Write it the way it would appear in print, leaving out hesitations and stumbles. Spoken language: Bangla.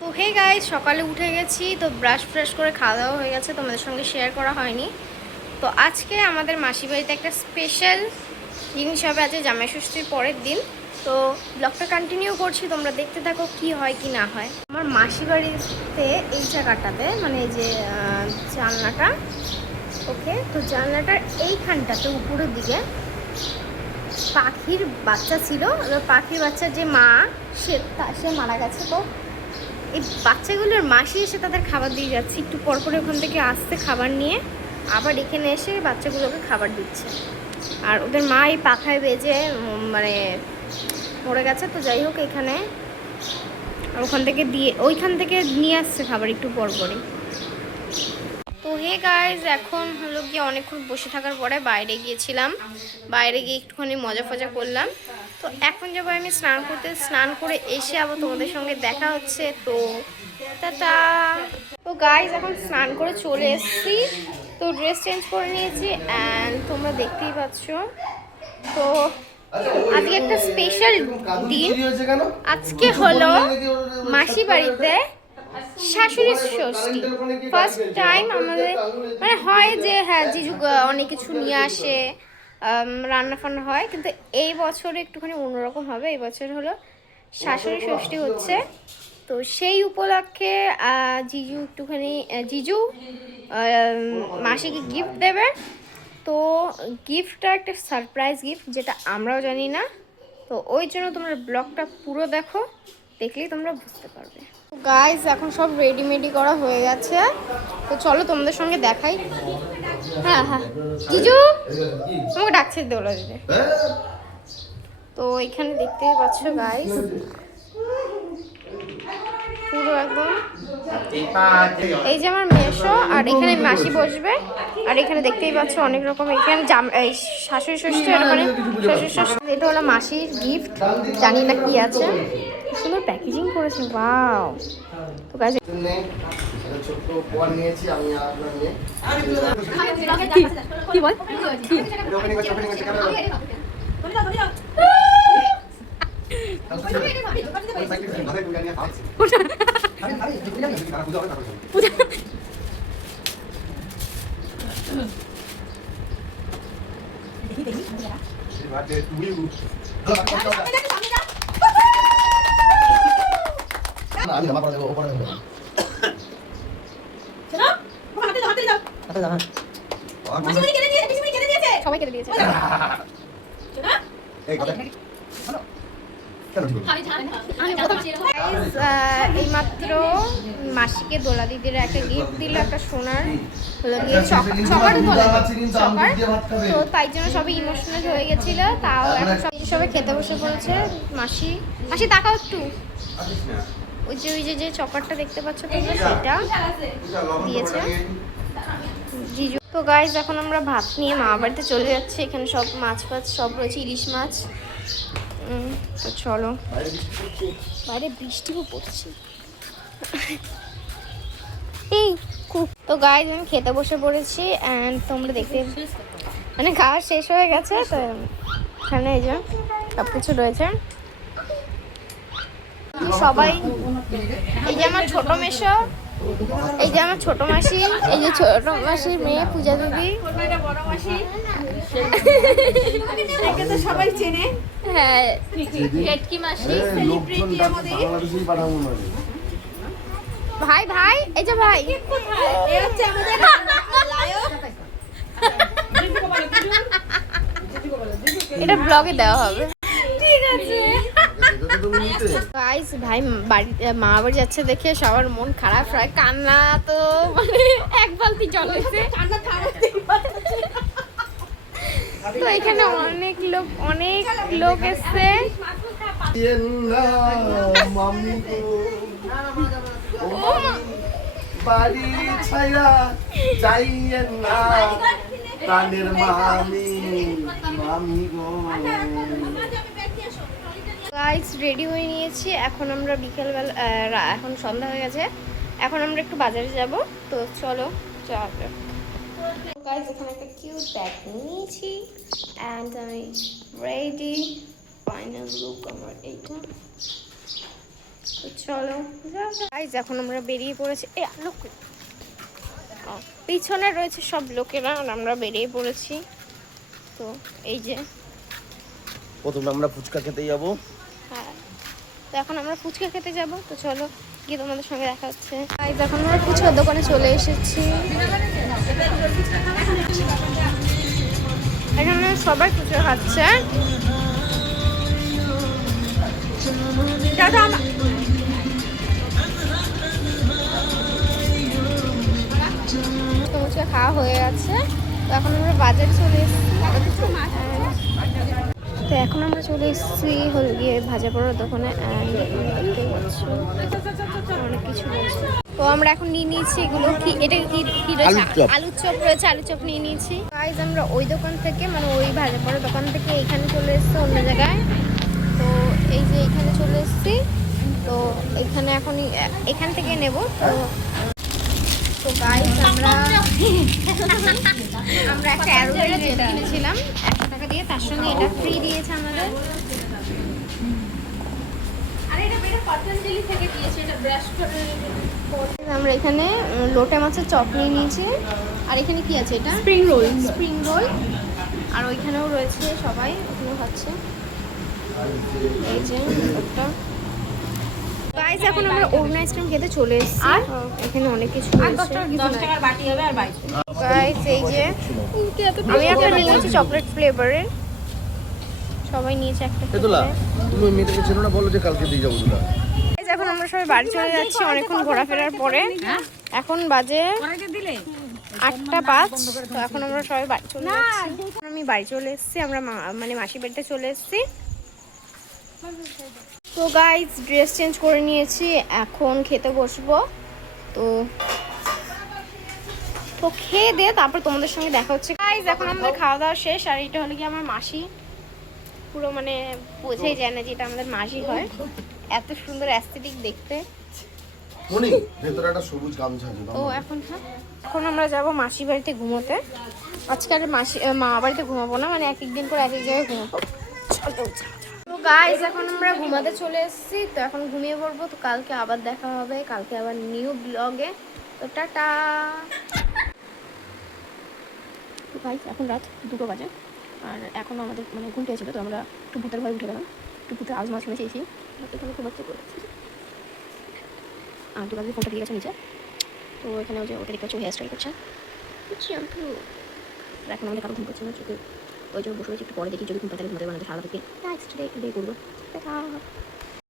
তো হে গাইস, সকালে উঠে গেছি, তো ব্রাশ ফ্রেশ করে খাওয়া দাওয়া হয়ে গেছে, তোমাদের সঙ্গে শেয়ার করা হয়নি। তো আজকে আমাদের মাসি বাড়িতে একটা স্পেশাল জিনিস হবে, আজকে জামাই ষষ্ঠীর পরের দিন। তো ব্লগটা কন্টিনিউ করছি, তোমরা দেখতে থাকো কি হয় কি না হয়। আমার মাসি বাড়িতে এই জায়গাটাতে মানে এই যে জানলাটা, ওকে, তো জানলাটার এইখানটাতে উপরের দিকে পাখির বাচ্চা ছিল। এবার পাখির বাচ্চার যে মা সে মারা গেছে। তো এই বাচ্চাগুলোর মাসি এসে তাদের খাবার দিয়ে যাচ্ছে, একটু পর পরে ওখান থেকে আসতে খাবার নিয়ে আবার এখানে এসে বাচ্চাগুলোকে খাবার দিচ্ছে। আর ওদের মা এই পাখায় বেজে মানে মরে গেছে। তো যাই হোক, এখানে ওইখান থেকে নিয়ে আসছে খাবার একটু পর পরই। তো হে গাইজ, এখন হলো গিয়ে অনেকক্ষণ বসে থাকার পরে বাইরে গিয়েছিলাম, বাইরে গিয়ে একটুখানি মজা ফজা করলাম। তো এখন যাবো আমি স্নান করতে, স্নান করে এসে আবার তোমাদের সঙ্গে দেখা হচ্ছে। তো টাটা। তো গাইজ, এখন স্নান করে চলে এসেছি, তো ড্রেস চেঞ্জ করে নিয়েছি অ্যান্ড তোমরা দেখতেই পাচ্ছ। তো আজকে একটা স্পেশাল দিন, আজকে হলো মাসি বাড়িতে শাশুড়ি ষষ্ঠী। ফার্স্ট টাইম আমাদের মানে হয় যে হ্যাঁ জিজু অনেক কিছু নিয়ে আসে, রান্না ফান্না হয়, কিন্তু এই বছর একটুখানি অন্যরকম হবে। এই বছর হলো শাশুড়ি ষষ্ঠী হচ্ছে। তো সেই উপলক্ষে জিজু মাসিকে গিফট দেবে। তো গিফটটা একটা সারপ্রাইজ গিফট, যেটা আমরাও জানি না। তো ওই জন্য তোমরা ব্লগটা পুরো দেখো, দেখলেই তোমরা বুঝতে পারবে। গাইস, এখন সব রেডিমেডি করা হয়ে গেছে, তো চলো তোমাদের সঙ্গে দেখাই। হ্যাঁ হ্যাঁ, জিজু তোমাকে ডাকছে দোলা দিতে। তো এখানে দেখতেই পাচ্ছ গাইস, পুরো একদম এই যে আমার মেশো, আর এখানে মাসি বসবে। আর এখানে দেখতেই পাচ্ছ অনেক রকম, এখানে শাশুড়ি ষষ্ঠী, মানে শ্বশুর ষষ্ঠী। এটা হলো মাসির গিফট, জানি না কি আছে, সুন্দর প্যাকেজিং করেছে, ওয়াও। তো গাইস, ছোট্ট উপহার নিয়েছি আমি আপনার নিয়ে। কি বল আমি জামা পরে দেবো, ওপরে দেবো। সবাই কেটে দিয়েছে। এইমাত্র মাসিকে দোলা দিদির একটা গিফট দিল, একটা সোনার চকার বলে চকার। তো তাই জন্য সবাই ইমোশনাল হয়ে গেছিল। তাও এখন সবাই খেতে বসে পড়েছে। মাসি মাসি তাকাও একটু, ওই যে চকারটা দেখতে পাচ্ছ তোমরা, সেটা দিয়েছে জিজু। তো গাইজ, এখন আমরা ভাত নিয়ে মা বাড়িতে চলে যাচ্ছি। এখানে সব মাছ ফাছ সব রয়েছে, ইলিশ মাছ। তো চলো, বাইরে বৃষ্টিও পড়ছে এই খুব। তো গাইজ, আমি খেতে বসে পড়েছি অ্যান্ড তোমরা দেখতে মানে খাওয়া শেষ হয়ে গেছে। তো এখানে এই যে সব কিছু রয়েছে, সবাই। এই যে আমার ছোট মেশো, এই যে আমার ছোট মাসি, এই যে ছোট মাসির মেয়ে পূজা দিদি, তো সবাই চেনে। হ্যাঁ, ভেটকি মাসি, সেলিব্রিটি আমাদের। ভাই ভাই, এই যে ভাই, এই হচ্ছে আমাদের লায়ক। এটা ব্লগে দেওয়া হবে, ঠিক আছে গাইস। ভাই মা বাড়ি যাচ্ছে দেখে সবার মন খারাপ হয়, কান্না তো মানে এক বালতি জল হয়েছে। তো এখানে অনেক লোক এসছে। বাড়ি ছাইরা যাইয়েন না প্রাণের মামি গো। গাইস, রেডি হয়ে নিয়েছি। এখন আমরা বিকেলবেলা, এখন সন্ধ্যা হয়ে গেছে, এখন আমরা একটু বাজারে যাব। তো চলো যাবে। গাইস, এখানে একটা কিউট ব্যাগ নিয়েছি অ্যান্ড আমি রেডি। ফাইনাল লুক আমার এইটা। তো চলো গাইস, এখন আমরা বেরিয়ে পড়েছি। এ লোক পিছনে রয়েছে সব লোকেরা, আর আমরা বেরিয়ে পড়েছি। তো এই যে প্রথমে আমরা ফুচকা খেতে যাবো। হ্যাঁ, তো এখন আমরা ফুচকা খেতে যাব। তো চলো গিয়ে তোমাদের সঙ্গে দেখা হচ্ছে। গাইস, এখন আমরা ফুচকার দোকানে চলে এসেছি। এখানে সবাই ফুচকা খাচ্ছে। ফুচকা খাওয়া হয়ে গেছে। তো এখন আমরা বাজারে চলে এসেছি। তো এখন আমরা চলে এসেছি হলো গিয়ে ভাজা পড়ার দোকানে। দেখতে পাচ্ছ অনেক কিছু রয়েছে। তো আমরা এখন নিয়ে নিয়েছি এগুলো কি, এটা কি কি রয়েছে, আলুর চপ রয়েছে, আলুর চপ নিয়ে নিয়েছি। গাইস, আমরা ওই দোকান থেকে মানে ওই ভাজা পড়ার দোকান থেকে এখানে চলে এসেছি অন্য জায়গায়। তো এই যে এখানে চলে এসেছি। তো এখানে এখন এখান থেকে নেব। তো গাইস, আমরা একটা অ্যারোভেরা জেল কিনেছিলাম 100 টাকা দিয়ে, তার সঙ্গে এটা ফ্রি দিয়েছে আমাদের। আমরা এখানে লোটে মাছের চপ নিয়ে নিয়েছি। আর এখানে কি আছে, এটা স্প্রিং রোল। Spring roll. আর ওইখানেও রয়েছে, সবাই ওখানেও খাচ্ছে। এই যে একটা গাইস, এখন আমরা অরুণ আইসক্রিম খেতে চলে এসেছি। আর এখানে অনেক কিছু রয়েছে। 10 টাকার বাটি হবে আর 22 গাইস, এই যে আমি একটা নিয়েছি চকলেট ফ্লেভারের। সবাই নিয়েছে একটা এতলা তুমি মেয়েটাকে ছিল না, বলো যে কালকে দিয়ে যাবো দুটা। গাইস, এখন আমরা সবাই বাড়ি চলে যাচ্ছি অনেকক্ষণ ঘোরাফেরার পরে। এখন বাজে 8:05। তো এখন আমরা সবাই বাড়ি চলে যাচ্ছি। আমি বাড়ি চলে এসেছি, আমরা মানে মাসির বাড়িতে চলে এসেছি। তো গাইস, ড্রেস চেঞ্জ করে নিয়েছি, এখন খেতে বসবো। তো খেয়ে দিয়ে তারপর তোমাদের সঙ্গে দেখা হচ্ছে। গাইস, এখন আমাদের খাওয়া দাওয়া শেষ। আর এটা হলো কি আমার মাসি, পুরো মানে বোঝাই যায় না যে এটা আমাদের মাসি হয়, এত সুন্দর অ্যাস্থেটিক দেখতে। মনি ভেতরে একটা সবুজ গামছা আছে। ও এখন আমরা যাব মাসি বাড়িতে ঘুমোতে। আজকে আর মা বাড়িতে ঘুমাবো না, মানে এক এক দিন করে এক এক জায়গায় ঘুমাবো। তো গাইস, এখন আমরা ঘুমাতে চলে এসেছি। তো এখন ঘুমিয়ে পড়বো। তো কালকে আবার দেখা হবে, কালকে আবার নিউ ব্লগে। তো টাটা। তো গাইস, এখন রাত 2টো বাজে। আর এখন আমাদের মানে ঘুম পেয়েছিল, তো আমরা একটু ভূতের ভয় উঠে গেলাম। একটু ভূতের আওয়াজ মাছ শুনেছি। এখানে খুব বাচ্চা করেছি। আর দুটো ফোনটা দিয়ে গেছে নিচে। তো এখানে ওই যে ওকে দেখতে হচ্ছে হেয়ার স্টাইল করছে। এখন আমাদের কারো ঘুম করছে না, চোখে ওই জন্য বসে রয়েছে। একটু পরে দেখি যদি ঘুম পাতে ঘুমাতে বানাতে সারা থেকে একটু করবো। দেখা